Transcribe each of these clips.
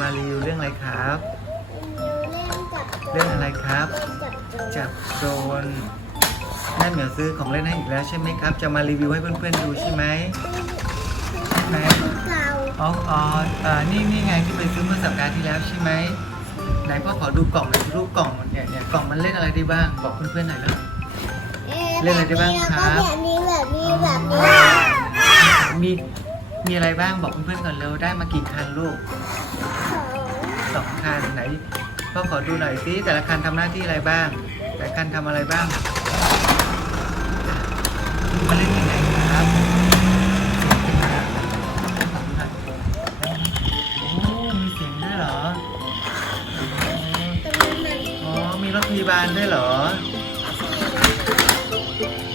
มารีวิวเรื่องอะไรครับเล่นกับเรื่องอะไรครับ จับโจรจับโจรแม่เหมียวซื้อของเล่นให้อีกแล้วใช่ไหมครับ จะมารีวิวให้เพื่อนๆดูใช่ไหมไหนเก่าอ๋ออ๋ออ่านี่นี่ไงที่ไปซื้อเมื่อสัปดาห์ที่แล้วใช่ไหมไหนพ่อขอดูกล่องหน่อยรูปกล่องเนี่ยเนี่ยกล่องมันเล่นอะไรได้บ้าง บอกเพื่อนๆหน่อยแล้วเล่นอะไรได้บ้างครับแบบนี้แบบนี้แบบนี้มี มีอะไรบ้างบอกเพื่อนๆก่อนเร็วได้มากี่คันลูกสองคันไหนพ่อขอดูหน่อยสิแต่ละคันทำหน้าที่อะไรบ้าง แต่ละคันทำอะไรบ้างมาเล่นที่ไหนครับโอ้มีเสียงด้วยเหรออ๋อมีรถพยาบาลด้วยเหรอ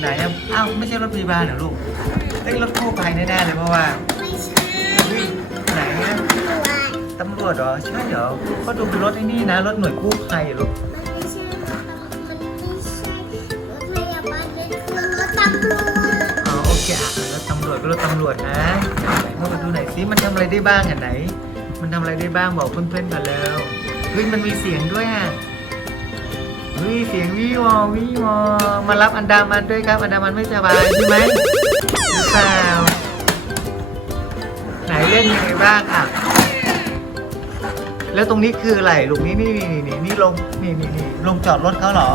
ไหนอ้าวไม่ใช่รถพยาบาลเหรอลูกเอ้ยรถกู้ภัยแน่ๆเลยเพราะว่า ไม่ใช่เฮ้ยไหนอะตำรวจตำรวจเหรอ ใช่เหรอก็ดูเป็นรถไอ้นี่นะ รถหน่วยกู้ภัยเหรอลูกมันไม่ใช่รถตำมันไม่ใช่รถพยาบาลเป็นคือรถตำรวจอ๋อโอเคอะรถตำรวจก็รถตำรวจนะไหนพ่อมาดูหน่อยสิมันทำอะไรได้บ้างอะไหน มันทำอะไรได้บ้างบอกเพื่อนๆก่อนแล้วเฮ้ยมันมีเสียงด้วยอะเฮ้ยเสียงวิวอวิวอมารับอันดามันด้วยครับ อันดามันไม่สบายใช่ไหมหรือเปล่าไหน เล่นยังไงบ้างอะ แล้วตรงนี้คืออะไรลูกนี่นี่นี่นี่นี่ลงนี่นี่นี่ลงจอดรถเขาเหรอ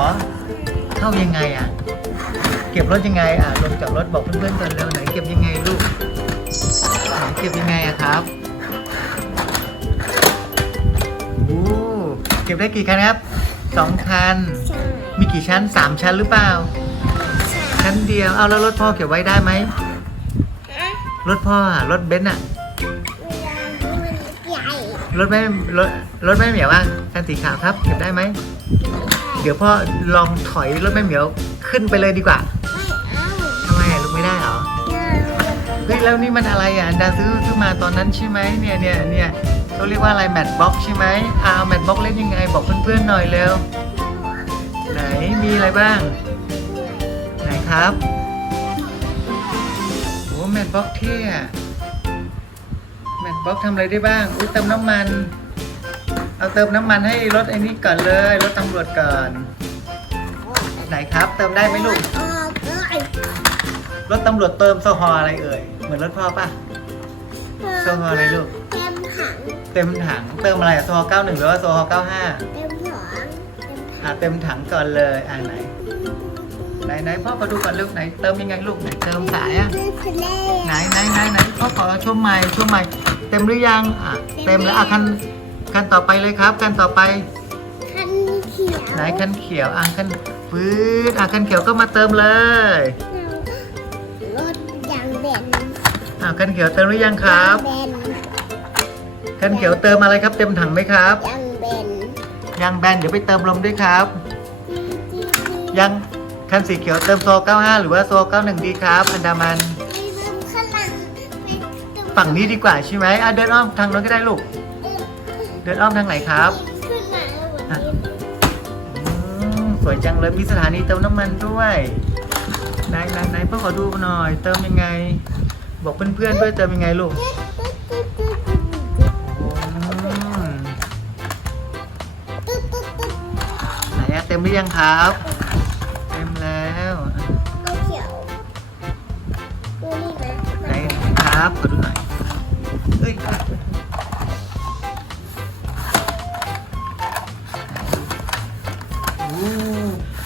เข้ายังไงอะ เก็บรถยังไงอะลงจากรถบอกเพื่อนๆก่อนเร็วไหนเก็บยังไงลูกไหนเก็บยังไงอะครับโอ้เก็บได้กี่คันครับสองคันใช่มีกี่ชั้นสามชั้นหรือเปล่าใช่ชั้นเดียว เอาแล้วรถพ่อเก็บไว้ได้ไหมฮะรถพ่ออะรถเบนซ์อะ รถแม่รถรถแม่เหมียวว่าคันสีขาวครับเก็บได้ไหม เดี๋ยวพ่อลองถอยรถแม่เหมียวขึ้นไปเลยดีกว่าไม่เอาทำไมอะลูกไม่ได้เหรออย่าเฮ้ยแล้วนี่มันอะไรอะอันดาซื้อซื้อมาตอนนั้นใช่ไหมเนี่ยเนี่ยเนี่ยเขาเรียกว่าอะไรแมทบ็อกใช่ไหมอ่าแมทบ็อกเล่นยังไงบอกเพื่อนๆหน่อยเร็ว ไหนมีอะไรบ้าง ไหนครับโอ้แมทบ็อกเท่ อะแมทบ็อกทำอะไรได้บ้าง อุ้ยเติมน้ำมัน เอาเติมน้ำมันให้รถไอ้นี่ก่อนเลย รถตำรวจก่อน ไหนครับ เติมได้ไหมลูกออกเลยรถตำรวจเติมโซฮอล์อะไรเอ่ย เหมือนรถพ่อป่ะโซฮอล์อะไรลูก เต็มถัง เต็มถัง เติมอะไรอะโซฮอล์91หรือว่าโซฮอล์95เต็มถังเต็มถัง อะเต็มถังก่อนเลย อ่าไหน ไหนไหนพ่อขอดูก่อนลูกไหนเติมยังไงลูกไหนเติมสายอะซื้อเพลไหนไหนไหนไหนพ่อขอชมใหม่ชมใหม่ เต็มหรือยังอะเต็มแล้วอะคันคันต่อไปเลยครับคันต่อไปคันเขียวไหนคันเขียวอะคันปื๊ดอะคันเขียวก็มาเติมเลยรถยางแบนอะคันเขียวเติมหรือยังครับแบนคันเขียวเติมอะไรครับ เต็มถังไหมครับยางแบนยังแบนเดี๋ยวไปเติมลมด้วยครับยัง คันสีเขียวเติมโซ95 หรือว่าโซ91 ดีครับ อันดามัน ไม่ลืมข้างหลังเป็นตัวฝั่งนี้ดีกว่าใช่ไหมอะเดินอ้อมทางโน้นก็ได้ลูก เดินอ้อมทางไหนครับ ขึ้นมาวันนี้อืมสวยจังเลยมีสถานีเติมน้ำมันด้วยไหนไหนไหนพ่อขอดูหน่อย เติมยังไง บอกเพื่อนๆด้วยเติมยังไงลูกอืมตุ๊ดตุ๊ดตุ๊ดไหนอะเต็มหรือยังครับเครับขอดูหน่อยเฮ้ยโอ้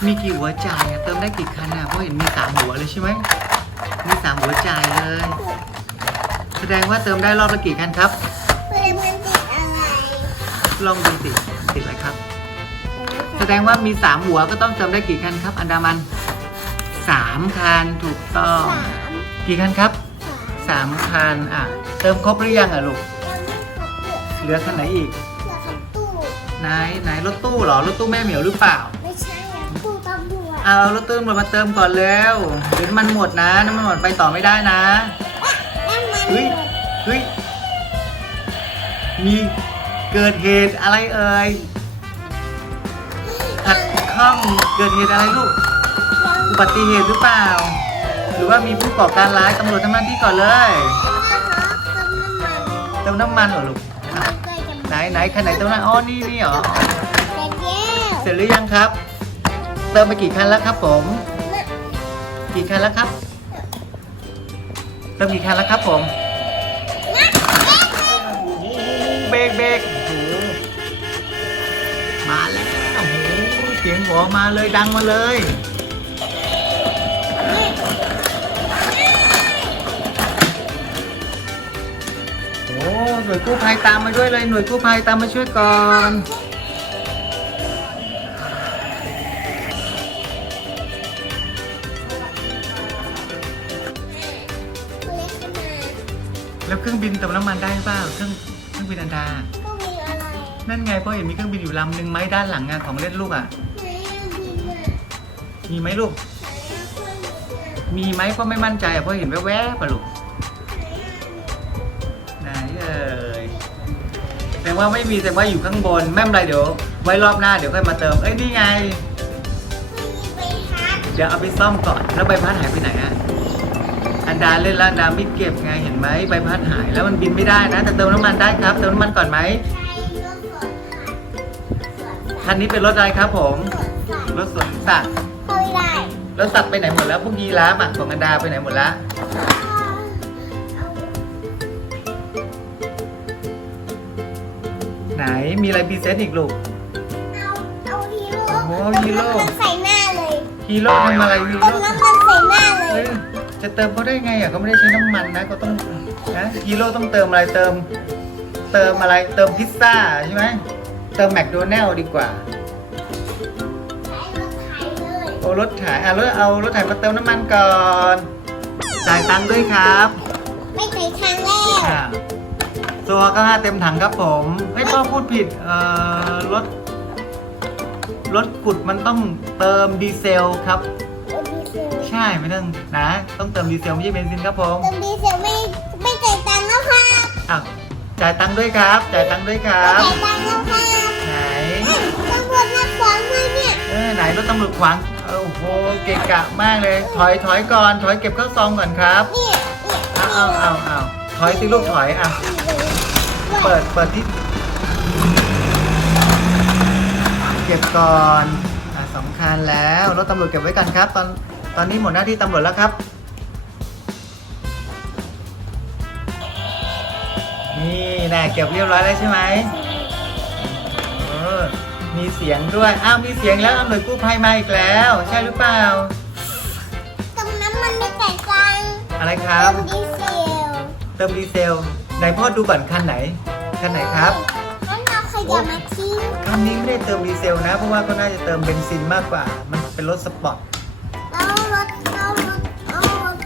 มีกี่หัวจ่ายอะเติมได้กี่คันอะเพราะเห็นมีสามหัวเลยใช่ไหมมีสามหัวจ่ายเลย แสดงว่าเติมได้รอบละกี่คันครับ เพื่อนมันติดอะไรลองดูสิติดอะไรครับ แสดงว่ามีสามหัวก็ต้องเติมได้กี่คันครับ อันดามันสามคันถูกต้องสามกี่คันครับ สามสามคันอะ เติมครบหรือยังอะลูกยังไม่ครบเหลือเหลือคันไหนอีกเหลือคันตู้ไหนไหนรถตู้เหรอ รถตู้แม่เหมียวหรือเปล่า ไม่ใช่อะตู้ตำรวจเอารถตู้มามาเติมก่อนแล้วเดี๋ยวน้ำมันหมดนะน้ำมันหมดไปต่อไม่ได้นะนั่นมันเฮ้ยเฮ้ยมีเกิดเหตุอะไรเอ่ยขัดข้องเกิดเหตุอะไรลูก อุบัติเหตุหรือเปล่า หรือว่ามีผู้ก่อการร้ายตำรวจทำหน้าที่ก่อนเลยเติมน้ำมันเหรอลูกมันก็จะไหนไหนไหนคันไหนเติมน้ำมันอ๋อนี่นี่เหรอแต่แก้วเสร็จหรือยังครับ เติมไปกี่คันแล้วครับผม กี่คันแล้วครับ เติมกี่คันแล้วครับผมเบรกเบรกโอ้โหมาแล้วโอ้โหเสียงหัวมาเลยดังมาเลย โอ้หน่วยกู้ภัยตามมาด้วยเลยหน่วยกู้ภัยตามมาช่วยก่อนเล็กขนาดแล้วเครื่องบินเติมน้ำมันได้เปล่าเครื่องเครื่องบินอันดา ก็มีอะไรนั่นไงพ่อเห็นมีเครื่องบินอยู่ลำหนึ่งไหมด้านหลังอะของเล่นลูกอะไหนอะบินอะมีไหมลูก ไหนอะเพื่อนบินอะมีไหมพ่อไม่มั่นใจอะพ่อเห็นแวบๆปะลูก แต่ว่าไม่มีแต่ว่าอยู่ข้างบนไม่เป็นไรเดี๋ยวไว้รอบหน้าเดี๋ยวค่อยมาเติมเอ้ยนี่ไงไม่มีใบพัดเดี๋ยวเอาไปซ่อมก่อนแล้วใบพัดหายไปไหนอะอันดาเล่นแล้วอันดาไม่เก็บไงเห็นไหมใบพัดหายแล้วมันบินไม่ได้นะ แต่เติมน้ำมันได้ครับ เติมน้ำมันก่อนไหมใช้รถสวนสัตว์สวนสัตว์คันนี้เป็นรถอะไรครับผมสวนสัตว์รถสวนสัตว์เข้าไม่ได้แล้วสัตว์ไปไหนหมดแล้วพวกยีราฟอะของอันดาไปไหนหมดแล้ว ไหนมีอะไรพรีเซนต์อีกลูก เอาเอาฮีโร่โอ้โหฮีโร่เติมน้ำมันใส่หน้าเลยฮีโร่ทำอะไรฮีเติโร่มน้ำมันใส่หน้าเลเฮ้ยยจะเติมเขาได้ไงอะเขาไม่ได้ใช้น้ำมันนะเขาต้องนะฮีโร่ต้องเติมอะไรเติม เติมอะไรเติมพิซซ่าใช่ไหมเติมแมคโดนัลล์ดีกว่าใช้รถไถเลยโอ้รถถ่ายอะรถเอารถถ่ายมาเติมน้ำมันก่อนจ่ายตังค์ด้วยครับ ไม่ใส่ทางแรกอ่า ตัวก็ห้าเต็มถังครับผมเฮ้ยพ่อพูดผิด เอ่อรถรถกุดมันต้องเติมดีเซลครับเติมดีเซลใช่ไม่ต้องนะ ต้องเติมดีเซลไม่ใช่เบนซินครับผมเติมดีเซลไม่ไม่จ่ายตังค์แล้วครับอ้าวจ่ายตังค์ด้วยครับ จ่ายตังค์ด้วยครัไม่บจ่ายตังค์แล้วครับไหนตำรวจมาขวางเลยเนี่ยเออไหนรถตำรวจขวางเออโอ้โหเกะกะมากเลย ถอยถอยก่อน ถอยเก็บข้าวซองก่อนครับเนี่ยเนี่ยเอาเอาเอาเอา ถอยสิลูกถอยอะ เปิดเปิดที่เก็บก่อนอะสองคันแล้วรถตำรวจเก็บไว้กันครับ ตอนตอนนี้หมดหน้าที่ตำรวจแล้วครับ นี่แน่เก็บเรียบร้อยแล้วใช่ไหมเออมีเสียงด้วย อ้าวมีเสียงแล้วหน่วยกู้ภัยมาอีกแล้ว ใช่หรือเปล่า ตรงนั้นมันไม่จ่ายตังค์อะไรคเติรับมดีเซล เติมดีเซลไหนพ่อดูก่อนคันไหน คันไหนครับงั้นเราขยับมาทิ้งคันนี้ไม่ได้เติมดีเซลนะ เพราะว่าเขาน่าจะเติมเบนซินมากกว่า มันเป็นรถสปอร์ตเอารถเอารถเอารถ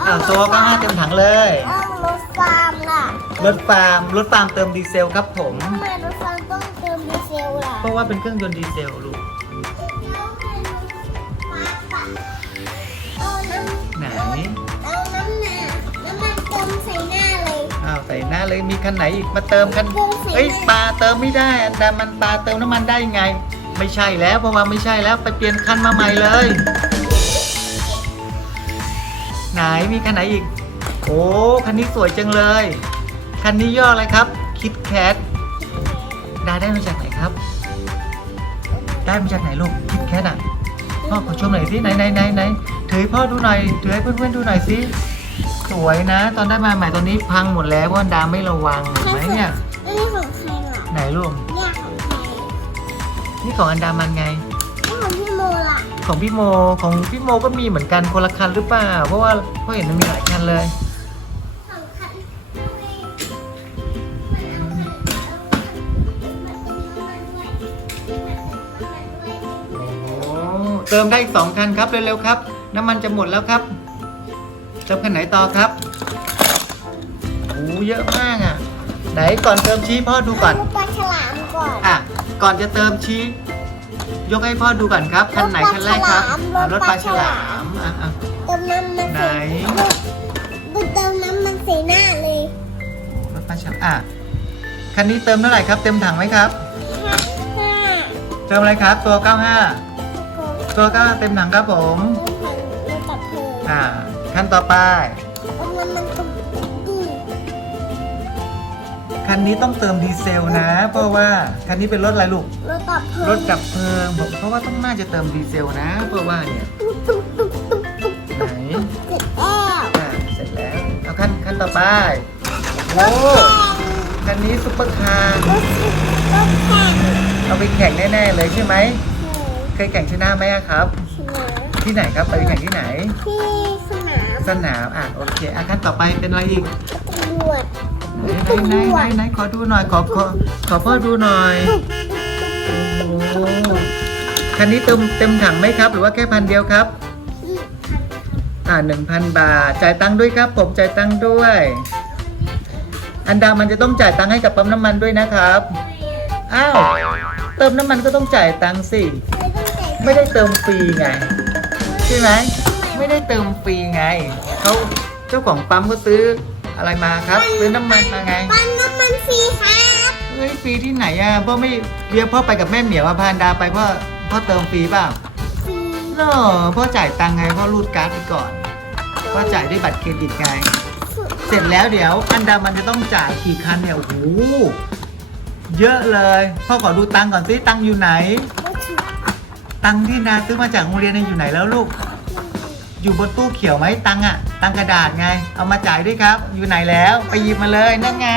อ้าวตัวก็ห้าเต็มถังเลย เอารถฟาร์มล่ะรถฟาร์ม รถฟาร์มเติมดีเซลครับผม ทำไมรถฟาร์มต้องเติมดีเซลล่ะ เพราะว่าเป็นเครื่องยนต์ดีเซลลูก เลยมีคันไหนอีกมาเติมคันเอ้ยปลาเติมไม่ได้อันดามันปลาเติมน้ำมันได้ยังไง ไม่ใช่แล้วเพราะว่าไม่ใช่แล้วไปเปลี่ยนคันมาใหม่เลย ไหนมีคันไหนอีก โอ้คันนี้สวยจังเลย คันนี้ย่ออะไรครับคิดแคทดาได้มาจากไหนครับ ได้มาจากไหนลูกคิดแคทอะพ่อขอชมหน่อยสิไหนไหนไหนไหนถือให้พ่อดูหน่อยถือให้เพื่อนๆดูหน่อยสิ สวยนะ ตอนได้มาใหม่ตอนนี้พังหมดแล้วเพาะว่าดาไม่ระวังเห็ไหมเนี่ยอันนี้ของใครเหรอไหนลูกนี่ของอันดามันไงของพี่โมล่ะของพี่โมของพี่โมก็มีเหมือนกันคนละคันหรือเปล่า เพราะว่าเราเห็นมันมีหลายคันเลยเติมได้อีกสองคันครับเร็วๆครับ น้ำมันจะหมดแล้วครับ เติมคันไหนต่อครับโอ้เยอะมากอะ ไหนก่อนเติมชี้พ่อดูก่อนลูกปลาฉลามก่อนอะก่อนจะเติมชี้ยกให้พ่อดูก่อนครับคันไหนคันแรกครับอะรถปลาฉลามอะอะเติมน้ำมันไหนใส่ดูเติมน้ำมันใส่หน้าเลยรถปลาฉลามอะคันนี้เติมเท่าไหร่ครับ เต็มถังไหมครับห้าห้าเติมอะไรครับตัว 95หกตัวก็เต็มถังครับผมรถตับเพลิงอ่า ขั้นต่อไป เอาน้ำมันตุ้มตุ้มคันคันนี้ต้องเติมดีเซลนะ เพราะว่าคันนี้เป็นรถอะไรลูก รถตับเพลิรงถดับเพลิงผมเพราะว่าต้องน่าจะเติมดีเซลนะ เพราะว่าเนี่ยตุ๊บตุ๊บตุ๊บตุ๊บตุ๊บไหนเสร็จแล้วอ่าเสร็จแล้ว เอาคันคันต่อไปโอ้คันนี้ซุปเปอร์คาร์รถรถแข่งเอาไปแข่งแน่ๆเลยใช่ไหม เคยแข่งชนะไหมอะครับสนามที่ไหนครับไปแข่งที่ไหน ที่ สนามสนามอะโอเคอะคันต่อไปเป็นอะไรอีกตำรวจไหนไหนไหนไหนขอดูหน่อยขอขอขอพ่อดูหน่อยโอ้คันนี้เต็มเต็มถังไหมครับ หรือว่าแค่พันเดียวครับอ่าหนึ่งพันบาทจ่ายตังค์ด้วยครับ ผมจ่ายตังค์ด้วย อันดามันจะต้องจ่ายตังค์ให้กับปั๊มน้ำมันด้วยนะครับอ้าวเติมน้ำมันก็ต้องจ่ายตังค์สิ ไม่ได้เติมฟรีไง ใช่ไหม ไม่ได้เติมฟรีไงเขาเจ้าของปั๊มก็ซื้ออะไรมาครับซื้อน้ำมันมาไงปั๊มน้ำมันฟรีครับเฮ้ยฟรีที่ไหนอะพ่อไม่เรียกพ่อไปกับแม่เหมียวมาพาอันดาไปพ่อพ่อเติมฟรีเปล่าฟรีเนอพ่อจ่ายตังค์ไงพ่อรูดการ์ดไปก่อนพ่อจ่ายด้วยบัตรเครดิตไงเสร็จแล้วเดี๋ยวอันดามันจะต้องจ่ายกี่คันเนี่ยโอ้โหเยอะเลยพ่อขอดูตังค์ก่อนสิตังค์อยู่ไหนรถถึงตังค์ที่นาซื้อมาจากโรงเรียนเนี่ยอยู่ไหนแล้วลูก อยู่บนตู้เขียวไหมตังอะตังกระดาษไง เอามาจ่ายด้วยครับ อยู่ไหนแล้วไปหยิบมาเลยนั่นไง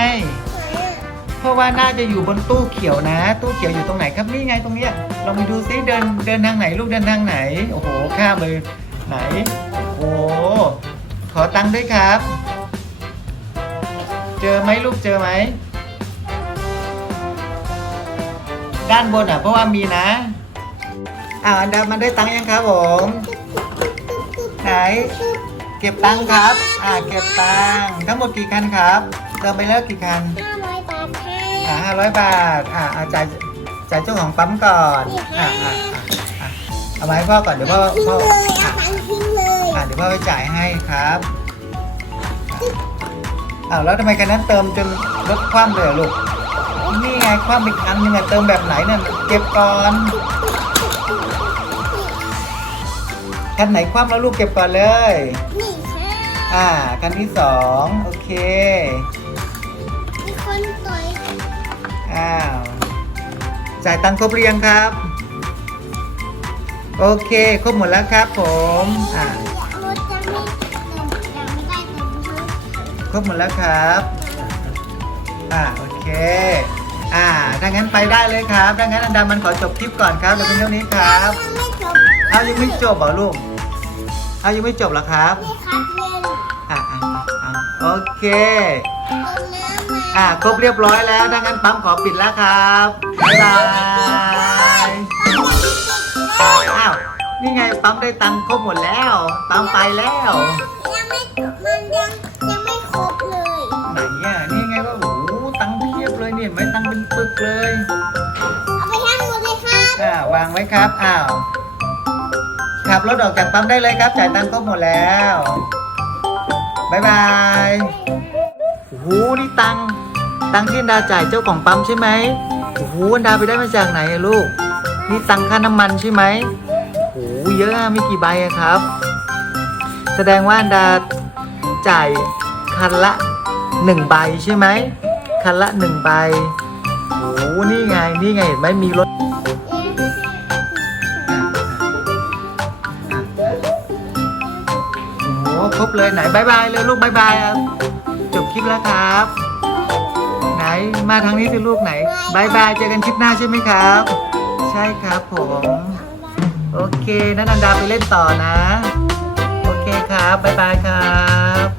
เพราะว่าน่าจะอยู่บนตู้เขียวนะ ตู้เขียวอยู่ตรงไหนครับนี่ไงตรงเนี้ยลองไปดูซิเดินเดินทางไหนลูกเดินทางไหนโอ้โหข้ามเลยไหนโอ้โหขอตังค์ด้วยครับ เจอไหมลูกเจอไหมด้านบนอะเพราะว่ามีนะอ่าอันดามันได้ตังค์ยังครับผม ไหน เก็บตังค์ครับ อ่า เก็บตังค์ทั้งหมดกี่คันครับเติมไปแล้วกี่คันห้าร้อยบาทค่ะอ่าห้าร้อยบาท อ่าอ่าจ่ายจ่ายเจ้าของปั๊มก่อน อ่าอ่าอ่าอ่าเอามาให้พ่อก่อนเดี๋ยวพ่อทิ้งพ่อเลยอ่าอะตังค์ทิ้งเลยอ่าเดี๋ยวพ่อไปจ่ายให้ครับอ้าวแล้วทำไมคันนั้นเติมจนรถคว่ำเลยเหรอลูก นี่ไงคว่ำอีกคันนึงอะเติมแบบไหนเนี่ยเก็บก่อน คันไหนคว่ำแล้วลูกเก็บก่อนเลย นี่ค่ะอ่า คันที่สองโอเค มีคนต่อยอ้าว จ่ายตังค์ครบหรือยังครับ โอเค ครบหมดแล้วครับผม อ่า รถจะไม่เติมยังไม่ได้เติมทั้งครบหมดแล้วครับ อ่า โอเค อ่า ถ้างั้นไปได้เลยครับ ถ้างั้นอันดามันขอจบคลิปก่อนครับเดี๋ยวเป็นเท่านี้ครับยังไม่จบ เอายังไม่จบเหรอลูกเอายังไม่จบเหรอครับนี่ครับเล่นอ่าอ่าอ่าโอเคเติมน้ำมาอ่าครบเรียบร้อยแล้วถ้างั้นปั๊มขอปิดแล้วครับบ๊ายบายอ้าวนี่ไงปั๊มได้ตังค์ครบหมดแล้วปั๊มไปแล้วยังไม่มันยังยังไม่ครบเลยไหนอะนี่ไงว่าโอ้โหตังค์เพียบเลยเนี่ยเห็นไหมตังค์เป็นปึกเลยเอาไปทั้งหมดเลยครับ อ่าวางไว้ครับอ้าว ขับรถออกจากปั๊มได้เลยครับจ่ายตังค์ครบหมดแล้วบายบายโอ้โหนี่ตังค์ตังค์ที่อันดาจ่ายเจ้าของปั๊มใช่ไหมโอ้โหอันดาไปได้มาจากไหนลูก นี่ตังค่าน้ำมันใช่ไหมโอ้โหเยอะอะมีกี่ใบครับ แสดงว่าอันดาจ่ายคันละหนึ่งใบใช่ไหมคันละหนึ่งใบโอ้โหนี่ไงนี่ไงเห็นไหมมีรถ ครบเลยไหนบายบายเลยลูกบายบายอะจบคลิปแล้วครับ ไหนมาทางนี้สิลูกไหนบายบายเจอกันคลิปหน้าใช่ไหมครับ ใช่ครับผม โอเคนันอันดาไปเล่นต่อนะ โอเคครับบายบายครับ